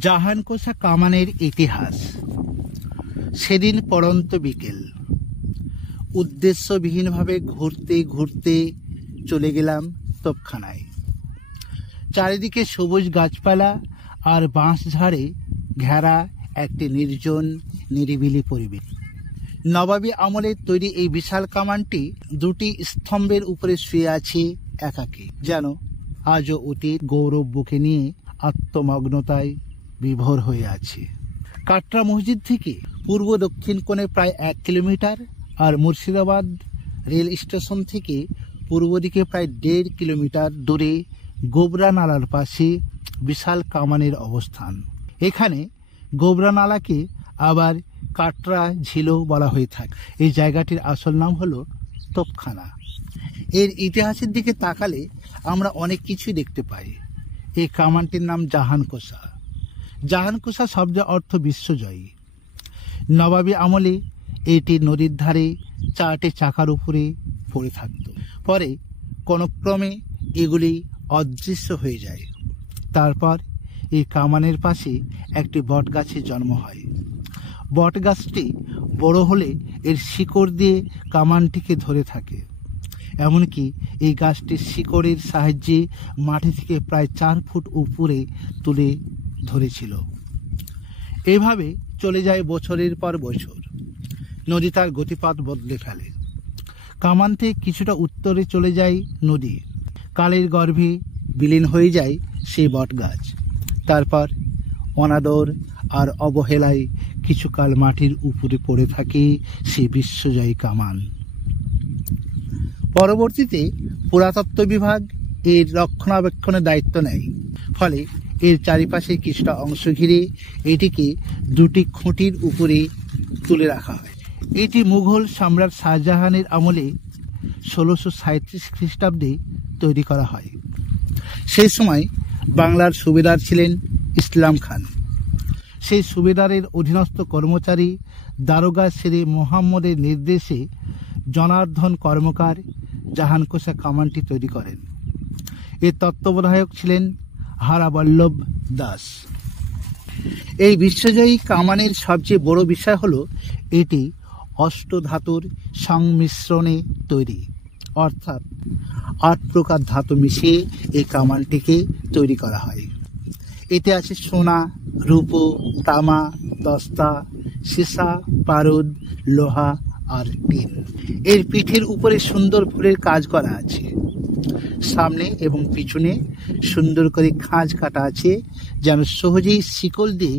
জাহানকোষা কামানের ইতিহাস। সেদিন পড়ন্ত বিকেল, উদ্দেশ্যবিহীনভাবে ঘুরতে ঘুরতে চলে গেলাম তোপখানায়। চারিদিকে সবুজ গাছপালা আর বাঁশঝাড়ে ঘেরা একটি নির্জন নিরিবিলি পরিবেশ। নবাবী আমলের তৈরি এই বিশাল কামানটি দুটি স্তম্ভের উপরে শুয়ে আছে একাকী, যেন আজও অতীত গৌরব বুকে নিয়ে আত্মমগ্নতায় বিভোর হয়ে আছে। কাটরা মসজিদ থেকে পূর্ব দক্ষিণ কোণে প্রায় 1 কিলোমিটার আর মুর্শিদাবাদ রেল স্টেশন থেকে পূর্ব দিকে প্রায় 1.5 কিলোমিটার দূরে গোবরা নালার পাশে বিশাল কামানের অবস্থান। এখানে গোবরা নালাকে আবার কাটরা ঝিলও বলা হয়ে থাকে। এই জায়গাটির আসল নাম হলো তোপখানা। এর ইতিহাসের দিকে তাকালে আমরা অনেক কিছুই দেখতে পাই। এই কামানটির নাম জাহানকোষা। জাহানকোষা শব্দের অর্থ বিশ্বজয়ী। নবাবী আমলে এটি নদীর ধারে 4টে চাকার উপরে পড়ে থাকত। পরে কোনো ক্রমে এগুলি অদৃশ্য হয়ে যায়। তারপর এই কামানের পাশে একটি বটগাছের জন্ম হয়। বটগাছটি বড় হলে এর শিকড় দিয়ে কামানটিকে ধরে থাকে। এমনকি এই গাছটির শিকড়ের সাহায্যে মাটি থেকে প্রায় 4 ফুট উপরে তুলে ধরেছিল। এভাবে চলে যায় বছরের পর বছর। নদী তার গতিপথ বদলে ফেলে। কামান থেকে কিছুটা উত্তরে চলে যায় নদী। কালের গর্ভে বিলীন হয়ে যায় সেই বটগাছ। তারপর অনাদর আর অবহেলায় কিছুকাল মাটির উপরে পড়ে থাকে সেই বিশ্বজয়ী কামান। পরবর্তীতে পুরাতত্ত্ব বিভাগ এর রক্ষণাবেক্ষণের দায়িত্ব নেয়। ফলে এর চারিপাশে কিছুটা অংশ ঘিরে এটিকে 2টি খুঁটির উপরে তুলে রাখা হয়। এটি মুঘল সম্রাট শাহজাহানের আমলে 1637 খ্রিস্টাব্দে তৈরি করা হয়। সেই সময় বাংলার সুবেদার ছিলেন ইসলাম খান। সেই সুবেদারের অধীনস্থ কর্মচারী দারোগা শেরে মোহাম্মদের নির্দেশে জনার্দন কর্মকার জাহানকোষা কামানটি তৈরি করেন। এর তত্ত্বাবধায়ক ছিলেন হারাবল্লভ দাস। এই বিশ্বজয়ী কামানের সবচেয়ে বড় বিষয় হলো এটি অষ্টধাতুর সংমিশ্রণে তৈরি, অর্থাৎ 8 প্রকার ধাতু মিশিয়ে এই কামানটিকে তৈরি করা হয়। এতে আছে সোনা, রূপো, তামা, দস্তা, সীসা, পারদ, লোহা আর টিন। এর পিঠের উপরে সুন্দর ফুলের কাজ করা আছে। সামনে এবং পিছনে সুন্দর করে খাঁজ কাটা আছে, যেন সহজেই শিকল দিয়ে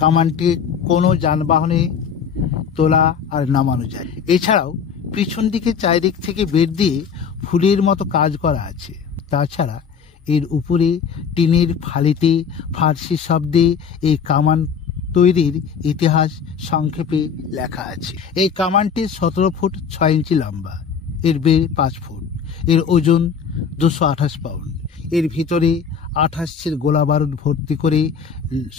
কামানটি কোনো যানবাহনে তোলা আর নামানো যায়। এছাড়াও পিছন দিকে চারিদিক থেকে বেড় দিয়ে ফুলের মতো কাজ করা আছে। তাছাড়া এর উপরে টিনের ফালিতে ফার্সি শব্দে এই কামান তৈরির ইতিহাস সংক্ষেপে লেখা আছে। এই কামানটি 17 ফুট 6 ইঞ্চি লম্বা, এর বেড় 5 ফুট, এর ওজন 228 পাউন্ড। এর ভিতরে 28 গোলা বারুদ ভর্তি করে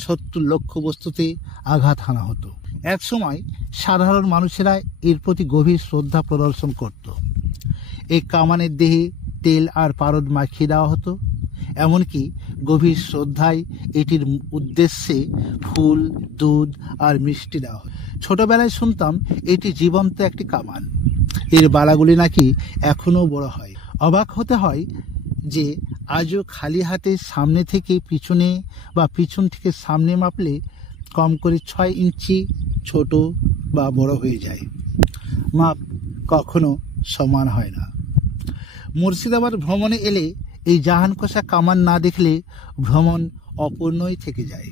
70 লক্ষ্য বস্তুতে আঘাত হানা হতো। এক সময় সাধারণ মানুষেরা এর প্রতি গভীর শ্রদ্ধা প্রদর্শন করত। এই কামানের দেহে তেল আর পারদ মাখিয়ে দেওয়া হতো। এমনকি গভীর শ্রদ্ধায় এটির উদ্দেশ্যে ফুল, দুধ আর মিষ্টি দেওয়া হতো। ছোটবেলায় শুনতাম এটি জীবন্ত একটি কামান। এর বালাগুলি নাকি এখনো বড় হয়। অবাক হতে হয় যে আজও খালি হাতে সামনে থেকে পিছনে বা পিছন থেকে সামনে মাপলে কম করে 6 ইঞ্চি ছোট বা বড় হয়ে যায়। মাপ কখনো সমান হয় না। মুর্শিদাবাদ ভ্রমণে এলে এই জাহানকোষা কামান না দেখলে ভ্রমণ অপূর্ণই থেকে যায়।